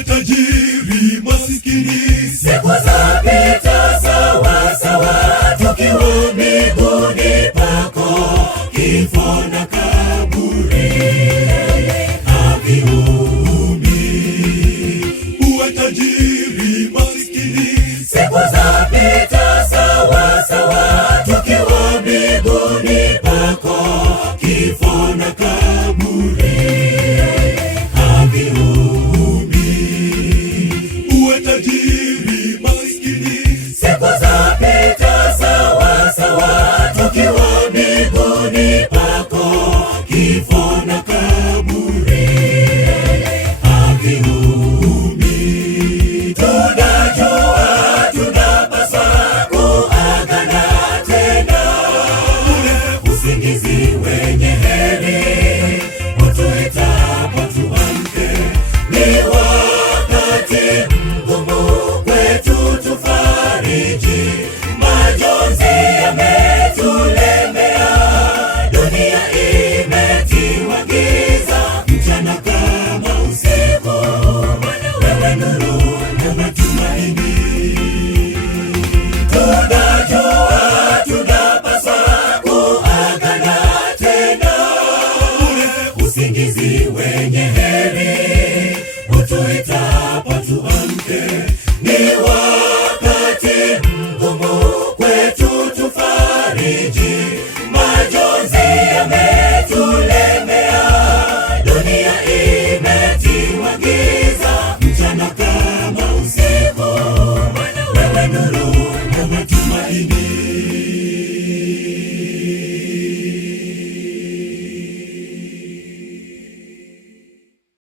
uwe tajiri masikini, siku zapita sawa sawa, tukiwa mbinguni pako, kifo na kaburi haviumi. uwe tajiri masikini, siku zapita sawa sawa, tukiwa mbinguni pako, kifo na kaburi haviumi. uwe tajiri masikini, siku zapita sawa sawa, tukiwa mbinguni pako, kifo na kaburi haviumi. Tunajua tunapaswa kuagana tena, ule usingizi wenye heri